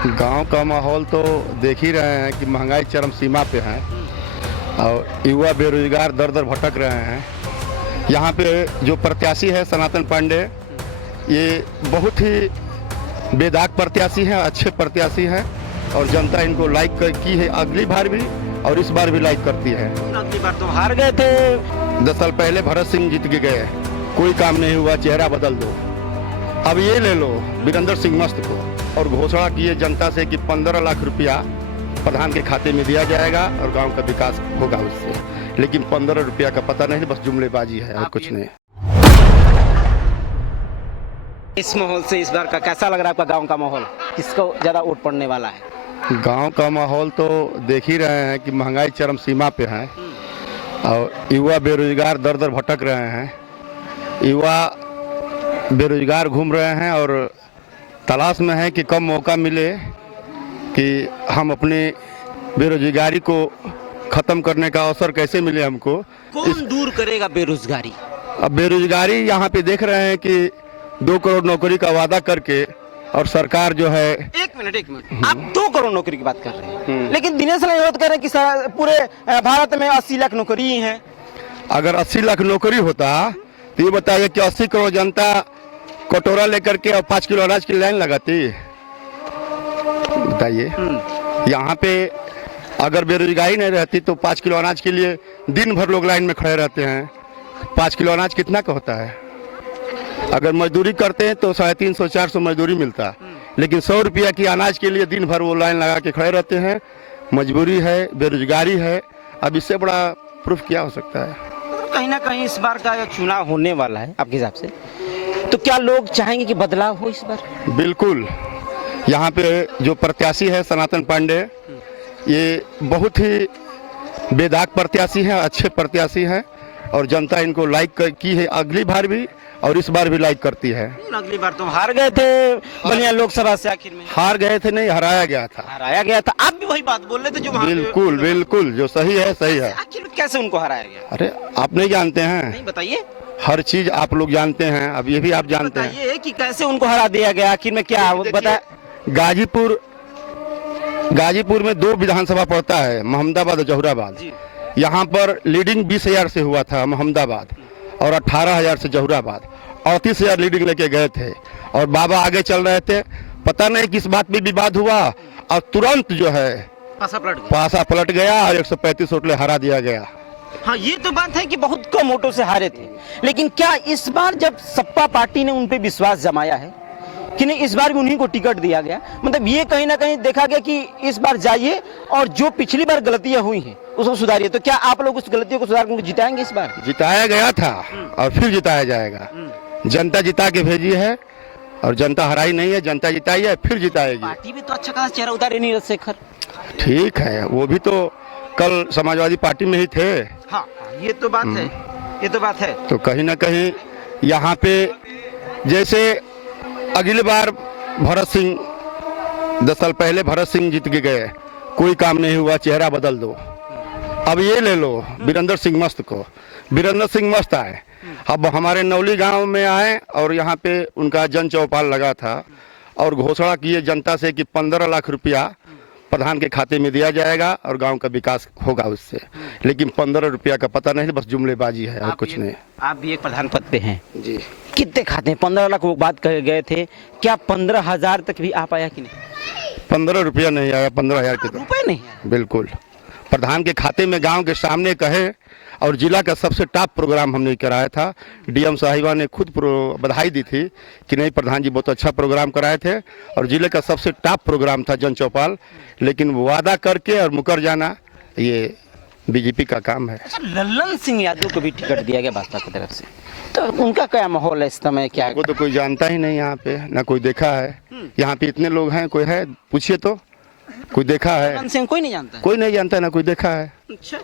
गांव का माहौल तो देख ही रहे हैं कि महंगाई चरम सीमा पे है और युवा बेरोजगार दर दर भटक रहे हैं। यहाँ पे जो प्रत्याशी है सनातन पांडे, ये बहुत ही बेदाग प्रत्याशी हैं, अच्छे प्रत्याशी हैं और जनता इनको लाइक की है अगली बार भी और इस बार भी लाइक करती है। अगली बार तो हार गए थे। 10 साल पहले भरत सिंह जीत के गए, कोई काम नहीं हुआ, चेहरा बदल दो। अब ये ले लो वीरेंद्र सिंह मस्त को और घोषणा किए जनता से कि 15 लाख रुपया प्रधान के खाते में दिया जाएगा और गांव का विकास होगा उससे, लेकिन 15 रुपया का पता नहीं, बस जुमलेबाजी है और कुछ नहीं। इस माहौल से इस बार का कैसा लग रहा है आपका गांव का माहौल? किसको ज्यादा वोट पड़ने वाला है? गांव का माहौल तो देख ही रहे हैं कि महंगाई चरम सीमा पे है और युवा बेरोजगार दर दर भटक रहे हैं। युवा बेरोजगार घूम रहे हैं और तलाश में है कि कब मौका मिले कि हम अपने बेरोजगारी को ख़त्म करने का अवसर कैसे मिले हमको। कौन दूर करेगा बेरोजगारी? अब बेरोजगारी यहाँ पे देख रहे हैं कि 2 करोड़ नौकरी का वादा करके और सरकार जो है। एक मिनट आप 2 करोड़ नौकरी की बात कर रहे हैं, लेकिन दिनेश लाल यादव कह रहे हैं कि पूरे भारत में 80 लाख नौकरी ही है। अगर 80 लाख नौकरी होता तो ये बताइए कि 80 करोड़ जनता कटोरा लेकर के और 5 किलो अनाज की लाइन लगाती? बताइए। यहाँ पे अगर बेरोजगारी नहीं रहती तो 5 किलो अनाज के लिए दिन भर लोग लाइन में खड़े रहते हैं। 5 किलो अनाज कितना का होता है? अगर मजदूरी करते हैं तो 350-400 मजदूरी मिलता, लेकिन 100 रुपया की अनाज के लिए दिन भर वो लाइन लगा के खड़े रहते हैं। मजबूरी है, बेरोजगारी है। अब इससे बड़ा प्रूफ क्या हो सकता है? कहीं ना कहीं इस बार का चुनाव होने वाला है आपके हिसाब से, तो क्या लोग चाहेंगे कि बदलाव हो इस बार? बिल्कुल। यहाँ पे जो प्रत्याशी है सनातन पांडे, ये बहुत ही बेदाग प्रत्याशी हैं, अच्छे प्रत्याशी हैं और जनता इनको लाइक की है अगली बार भी और इस बार भी लाइक करती है। अगली बार तो हार गए थे बलिया लोकसभा से, आखिर में हार गए थे नहीं, हराया गया था। हराया गया था। आप भी वही बात बोल रहे थे जो बिल्कुल बिल्कुल, जो सही है सही है। आखिर कैसे उनको हराया गया? अरे आप नहीं जानते हैं? नहीं, बताइए। हर चीज आप लोग जानते हैं, अब ये भी आप जानते हैं। बताइए कि कैसे उनको हरा दिया गया, आखिर में क्या बता। गाजीपुर में 2 विधानसभा पड़ता है, मोहम्मदाबाद और जहुराबाद। यहाँ पर लीडिंग 20,000 से हुआ था मोहम्मदाबाद और 18,000 से जहुराबाद। 38,000 लीडिंग लेके गए थे और बाबा आगे चल रहे थे। पता नहीं किस बात में विवाद हुआ और तुरंत जो है पासा पलट गया और 135 वोट हरा दिया गया। हाँ, ये तो बात है कि बहुत कम वोटों से हारे थे, लेकिन क्या इस बार जब सपा पार्टी ने उन पे विश्वास जमाया है कि नहीं, इस बार भी उन्हीं को टिकट दिया गया, मतलब ये कहीं ना कहीं देखा गया कि इस बार जाइए और जो पिछली बार गलतियां हुई हैं उसको सुधारिए, तो क्या आप लोग उस गलतियों को सुधार कर जिताएंगे? इस बार जिताया गया था और फिर जिताया जाएगा। जनता जिता के भेजी है और जनता हराई नहीं है, जनता जिताई है, फिर जिताएगी। पार्टी भी तो अच्छा खासा चेहरा उतारे नीरज शेखर। ठीक है, वो भी तो कल समाजवादी पार्टी में ही थे। हाँ, ये तो बात है, ये तो बात है। तो कहीं ना कहीं यहाँ पे जैसे अगली बार भरत सिंह 10 साल पहले भरत सिंह जीत के गए, कोई काम नहीं हुआ, चेहरा बदल दो। अब ये ले लो वीरेंद्र सिंह मस्त को। वीरेंद्र सिंह मस्त आए, अब हमारे नौली गांव में आए और यहाँ पे उनका जन चौपाल लगा था और घोषणा किए जनता से कि 15 लाख रुपया प्रधान के खाते में दिया जाएगा और गांव का विकास होगा उससे, लेकिन 15 रुपया का पता नहीं, बस जुमलेबाजी है और कुछ नहीं। आप भी एक प्रधान पद पे हैं जी। कितने खाते हैं? 15 लाख वो बात कह गए थे, क्या 15,000 तक भी आ पाया कि नहीं? 15 रुपया नहीं आया, 15,000 के रुपए नहीं? बिल्कुल। प्रधान के खाते में गांव के सामने कहे और जिला का सबसे टॉप प्रोग्राम हमने कराया था। डीएम साहिबा ने खुद बधाई दी थी कि नहीं प्रधान जी बहुत अच्छा प्रोग्राम कराए थे और जिले का सबसे टॉप प्रोग्राम था जन चौपाल, लेकिन वादा करके और मुकर जाना ये बीजेपी का काम है। अच्छा, लल्लन सिंह यादव को भी टिकट दिया गया भाजपा की तरफ से, तो उनका क्या माहौल है इस समय? क्या वो तो कोई जानता ही नहीं, यहाँ पे ना कोई देखा है। यहाँ पे इतने लोग हैं, कोई है पूछिए तो कोई देखा है? लल्लन सिंह कोई नहीं जानता, कोई नहीं जानता, ना कोई देखा है। अच्छा।